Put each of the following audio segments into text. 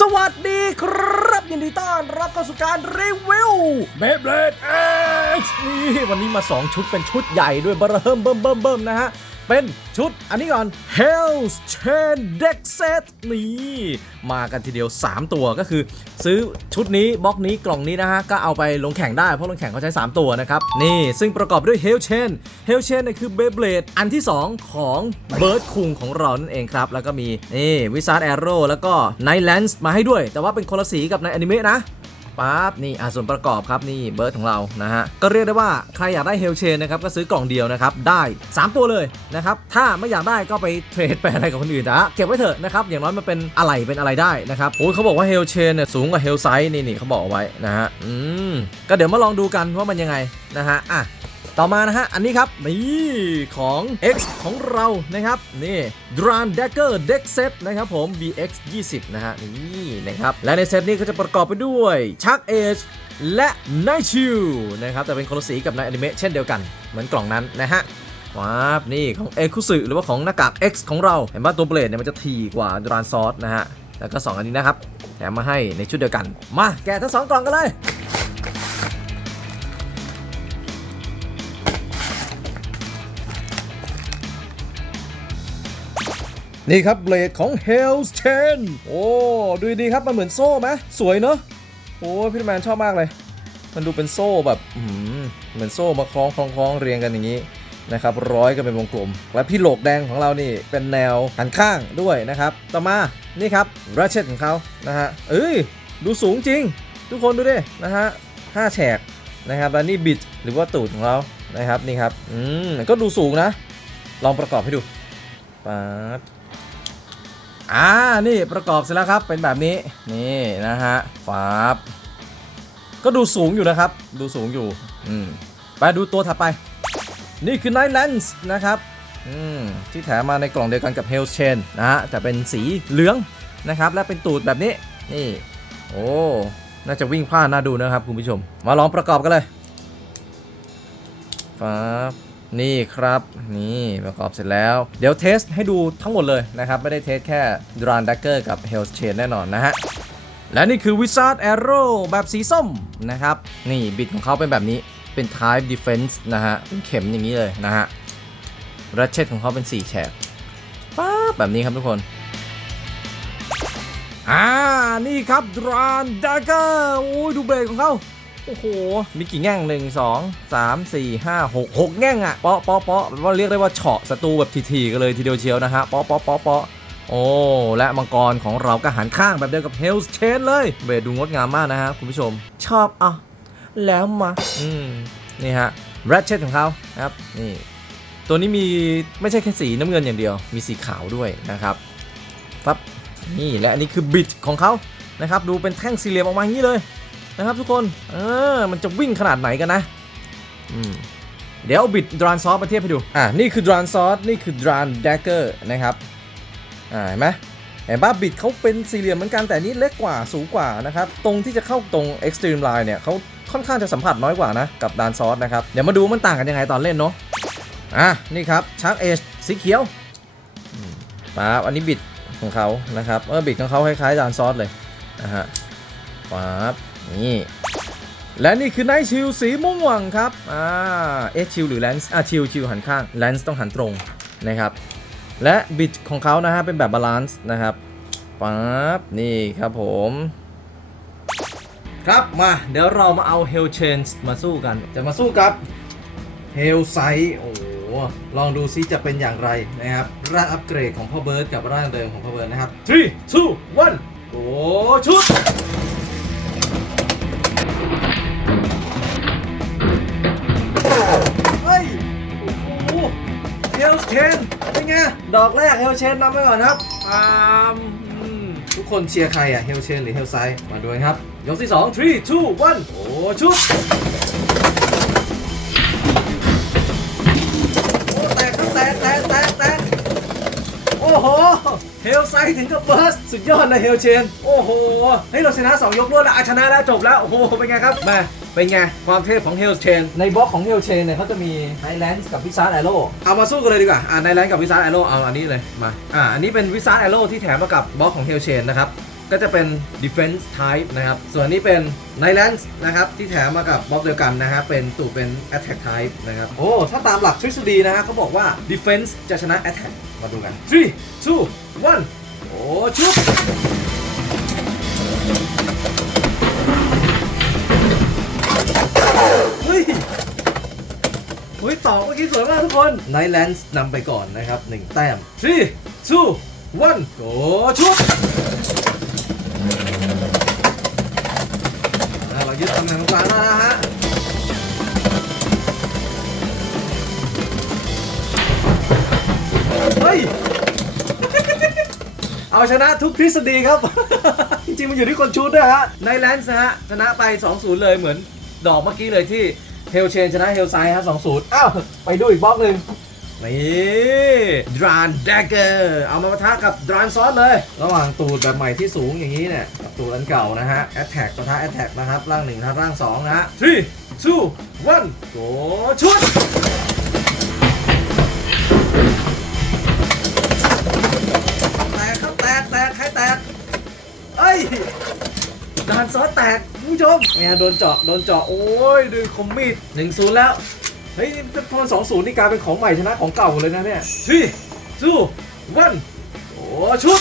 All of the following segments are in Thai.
สวัสดีครับ ยินดีต้อนรับเข้าสู่การรีวิวเบเบลดเอ็กซ์นี่วันนี้มา 2 ชุดเป็นชุดใหญ่ด้วยเบิ่มเบิ่มเบิ่มเบิ่มนะฮะ เป็นชุดอันนี้ก่อน Hell's Chain Deck Set นี่มากันทีเดียว 3 ตัวก็คือ ซื้อชุดนี้บล็อกนี้กล่องนี้นะฮะ ก็เอาไปลงแข่งได้ เพราะลงแข่งเขาใช้ 3 ตัวนะครับ นี่ซึ่งประกอบด้วย Hell Chain Hell Chain เนี่ยคือ Beyblade อันที่ 2 ของ Bird คุงของเรานั่นเองครับ แล้วก็มีนี่ Wizard Arrow แล้วก็ Night Lance มาให้ด้วย แต่ว่าเป็นคนละสีกับในอนิเมะนะ ปั๊บนี่อะส่วนประกอบครับนี่เบิร์ดของเรานะฮะก็เรียกได้ว่าใครอยากได้เฮลเชนนะครับก็ซื้อกล่องเดียวนะครับได้ 3 ตัวเลยนะครับถ้าไม่อยากได้ก็ไปเทรดไปอะไรกับคนอื่นนะเก็บไว้เถอะนะครับอย่างน้อยมันเป็นอะไรเป็นอะไรได้นะครับโอ้ยเขาบอกว่าเฮลเชนเนี่ยสูงกว่าเฮลไซส์นี่นี่เขาบอกเอาไว้นะฮะอืมก็เดี๋ยวมาลองดูกันว่ามันยังไงนะฮะอะ ต่อมานะฮะ อันนี้ครับ นี่ของ X ของเรานะครับ นี่ Dran Dagger Deck Set นะครับผม BX 20นะฮะ นี่นะครับ และในเซตนี้ก็จะประกอบไปด้วย Chuck Edge และ Night Chill นะครับ แต่เป็นคนละสีกับในอนิเมะเช่นเดียวกัน เหมือนกล่องนั้นนะฮะว้าบนี่ของเอคุสึหรือว่าของหน้ากาก X ของเรา เห็นว่าตัวเบลดเนี่ยมันจะทีกว่า Dran Sword นะฮะ แล้วก็ 2 อันนี้นะครับ แถมมาให้ในชุดเดียวกัน มาแกะทั้งสองกล่องกันเลย นี่ครับเบลดของ Hell's Chain โอ้ดูดีครับ มันเหมือนโซ่ไหมสวยเนอะโอ้พี่แมนชอบมากเลย มันดูเป็นโซ่แบบเหมือนโซ่มาคล้องคล้องคล้องเรียงกันอย่างนี้นะครับร้อยกันเป็นวงกลม และพี่โหลกแดงของเรานี่เป็นแนวหันข้างด้วยนะครับ ต่อมานี่ครับ ratchet ของเขานะฮะเอ้ยดูสูงจริง ทุกคนดูดินะฮะห้าแฉกนะครับและนี่บิดหรือว่าตูดของเรานะครับนี่ครับอืมก็ดูสูงนะ ลองประกอบให้ดูป๊าด อ่านี่ประกอบเสร็จแล้วครับเป็นแบบนี้นี่นะฮะฟาบก็ดูสูงอยู่นะครับ ดูสูงอยู่อืมไปดูตัวถัดไป นี่คือ Night Lens นะครับอืมที่แถมมาในกล่องเดียวกันกับ Hell's Chain นะฮะแต่เป็นสีเหลืองนะครับ และเป็นตูดแบบนี้นี่โอ้น่าจะวิ่งพลาดน่าดูนะครับคุณผู้ชม มาลองประกอบกันเลยฟาบ นี่ครับ นี่ประกอบเสร็จแล้ว เดี๋ยวเทสให้ดูทั้งหมดเลยนะครับ ไม่ได้เทสแค่ d r a n Dagger กับ Hell's Chain แน่นอนนะฮะ และนี่คือ Wizard Arrow แบบสีส้มนะครับ นี่บิดของเขาเป็นแบบนี้เป็น Type Defense นะฮะ เป็นเข็มอย่างนี้เลยนะฮะ Ratchet ของเขาเป็น 4 แฉกป๊าแบบนี้ครับทุกคนอ่า นี่ครับ d r a n Dagger โอ้ยดูเบรกของเขา โอ้โห มีกี่แง่งหนึ่งสองสามสี่ห้าหกหกแง่งอะเปาะเปาะเปาะว่าเรียกได้ว่าเฉาะศัตรูแบบทีๆกันเลยทีเดียวเชียวนะฮะเปาะเปาะเปาะเปาะโอ้ และมังกรของเราก็หันข้างแบบเดียวกับ Hell's Chain เลยเบดูงดงามมากนะฮะคุณผู้ชม ชอบอะ แล้วมา อืม นี่ฮะ Ratchet ของเขาครับ นี่ ตัวนี้มีไม่ใช่แค่สีน้ำเงินอย่างเดียว มีสีขาวด้วยนะครับฟับนี่และอันนี้คือบิดของเขานะครับ ดูเป็นแท่งสี่เหลี่ยมออกมาอย่างนี้เลย นะครับทุกคนเออมันจะวิ่งขนาดไหนกันนะอืมเดี๋ยวบิดดรานซอสมาเทียบให้ดู อ่านี่คือดรานซอสนี่คือดรานแดกเกอร์นะครับ อ่าเห็นไหมเห็นป่ะบิดเขาเป็นสี่เหลี่ยมเหมือนกันแต่นี้เล็กกว่าสูงกว่านะครับ ตรงที่จะเข้าตรง Extreme Line เนี่ยเขาค่อนข้างจะสัมผัสน้อยกว่านะกับดานซอสนะครับ เดี๋ยวมาดูมันต่างกันยังไงตอนเล่นเนาะ อะนี่ครับชาร์กเอชสีเขียวปั๊บอันนี้บิดของเขานะครับเออบิดของเขาคล้ายๆดานซอสเลยนะฮะปั๊บ นี่และนี่คือไนท์ชิลสีม่วงครับ อ่า เอชิลหรือแลนส์อ่าชิลชิลหันข้างแลนส์ต้องหันตรงนะครับ และบิดของเขานะฮะเป็นแบบบาลานซ์นะครับปั๊บนี่ครับผม ครับมาเดี๋ยวเรามาเอา Hell Chains มาสู้กัน จะมาสู้กับ Hell Sight โอ้ลองดูซิจะเป็นอย่างไรนะครับ ร่างอัปเกรดของพ่อเบิร์ดกับร่างเดิมของพ่อเบิร์ดนะครับ 3 2 1 โอ้ชุด ดอกแรกเฮลเชนนำไปก่อนครับปามอืมทุกคนเชียร์ใครอะเฮลเชนหรือเฮลไซมาดูกันครับ ยกที่ 2 3 2 1 โอ้ชุดโอ้แตกครับแตกแตกแตกแตกโอ้โหเฮลไซถึงกับเบิร์สสุดยอดเลยเฮลเชน โอ้โหเฮ้ยเราชนะ 2 ยกรวดแล้วอะชนะแล้วจบแล้ว โอ้โหเป็นไงครับมา เป็นไง ความเทพของเฮลเชนในบล็อกของเฮลเชนเนี่ยเขาจะมีไฮแลนด์กับวิซาร์แอโร่เอามาสู้กันเลยดีกว่าอ่าไฮแลนด์กับวิซาร์แอโร่เอาอันนี้เลยมาอ่าอันนี้เป็นวิซาร์แอโร่ที่แถมมากับบล็อกของเฮลเชนนะครับก็จะเป็น defense type นะครับ ส่วนนี้เป็น Nightlands นะครับที่แถมมากับบล็อกเดียวกันนะฮะเป็นตู่เป็น attack type นะครับ โอ้ ถ้าตามหลักทฤษฎีนะฮะเขาบอกว่า defense จะชนะ attack มาดูกัน3 2 1โอ้ ชุบ เฮ้ยเฮ้ยต่อเมื่อกี้สวยมากทุกคน Nightlands นำไปก่อนนะครับ 1 แต้ม 3 2 1โอ้ชุบอะเรายึดตำแหน่งตรงกลางแล้วนะฮะเฮ้ย เอาชนะทุกทฤษฎีครับ จริงๆ มันอยู่ที่คนชุดด้วยฮะในแลนส์นะฮะ ชนะไป 2-0 เลยเหมือน ดอกเมื่อกี้เลยที่เฮลเชนชนะเฮลไซฮะ2-0อ้าว ไปดูอีกบล็อกหนึ่งนี่ดรานแดกเกอร์เอามาปะทะกับดรานซอสเลย ระหว่างตูดแบบใหม่ที่สูงอย่างนี้เนี่ยกับตูดอันเก่านะฮะแอตแทกปะทะแอตแทกนะครับ ร่างหนึ่งทับร่างสองนะฮะ three two one go ชุดแตกครับแตกแตกใครแตกเอ้ยดานซอสแตก ผู้ชมเนี่ยโดนเจาะโดนเจาะโอ้ยดูคมมีดหนึ่งศูนย์แล้ว เฮ้ยพอสองศูนย์นี่กลายเป็นของใหม่ชนะของเก่าหมดเลยนะเนี่ย three two one โอ้ชุด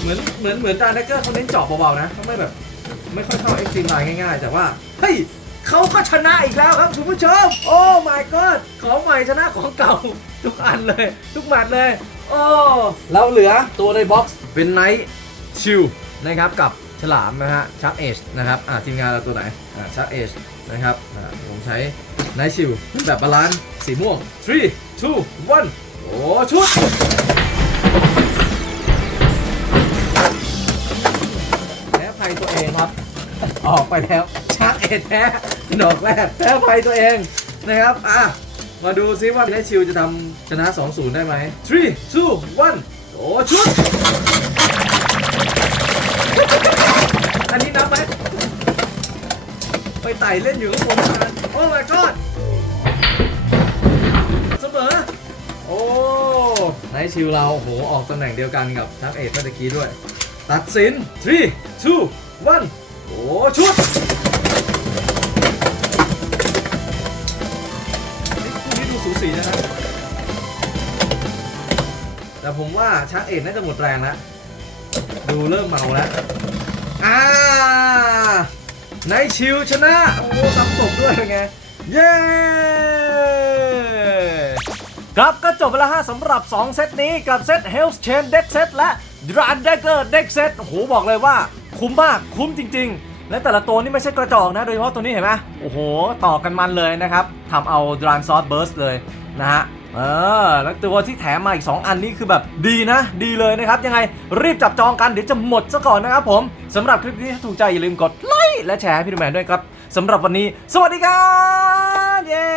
เหมือนเหมือนเหมือนดานแดกเกอร์เขาเน้นเจาะเบาๆนะเขาไม่แบบ ไม่ค่อยเข้าเอ็กซ์ตรีมไลน์ง่ายๆ แต่ว่า เฮ้ย เขาก็ชนะอีกแล้วครับคุณผู้ชม โอ้ my god ของใหม่ชนะของเก่า ทุกอันเลย ทุกแมตช์เลย โอ้เราเหลือตัวในบ็อกซ์เป็นไนท์ชิลนะครับกับฉลามนะฮะชักเอชนะครับอ่าทีมงานเราตัวไหนอ่าชักเอชนะครับอ่าผมใช้ไนท์ชิลแบบบาลานซ์สีม่วง 3 2 1 โอ้ชุดแพ้ภัยตัวเองครับ ออกไปแล้วชักเอ็ดแพ้ ดอกแรกแพ้ภัยตัวเองนะครับ อะ มาดูซิว่าได้ชิวจะทำชนะ 2-0 ได้ไหม 3 2 1 โอ้ชุด อันนี้นับไหม ไปไต่เล่นอยู่ข้างบนกันโอ้ my god เสมอ โอ้ในชิวเราโอ้โห ออกตำแหน่งเดียวกันกับทักเอ็ดเมื่อตะกี้ด้วย ตัดสิน 3 2 1 โอ้ชุด สูสีนะครับ แต่ผมว่าชักเอ็ดน่าจะหมดแรงแล้ว ดูเริ่มเมาแล้ว อ่าในชิวชนะ โอ้ซ้ำศพด้วยเป็นไง เย้ครับก็จบไปแล้วฮะสำหรับ 2 เซตนี้กับเซต Hell's Chain Deck Set และ Dran Dagger Deck Set โอ้โหบอกเลยว่า คุ้มมากคุ้มจริง ๆ และแต่ละตัวนี่ไม่ใช่กระจอกนะ โดยเฉพาะตัวนี้เห็นไหมโอ้โห ต่อกันมันเลยนะครับ ทำเอาดรานซอสเบิร์สเลยนะฮะเออแล้วตัวที่แถมมาอีก 2 อันนี้คือแบบดีนะ ดีเลยนะครับ ยังไงรีบจับจองกัน เดี๋ยวจะหมดซะก่อนนะครับผมสำหรับคลิปนี้ถ้าถูกใจอย่าลืมกดไลค์และแชร์ให้พี่ดูแมนด้วยครับสำหรับวันนี้ สวัสดีครับ เย้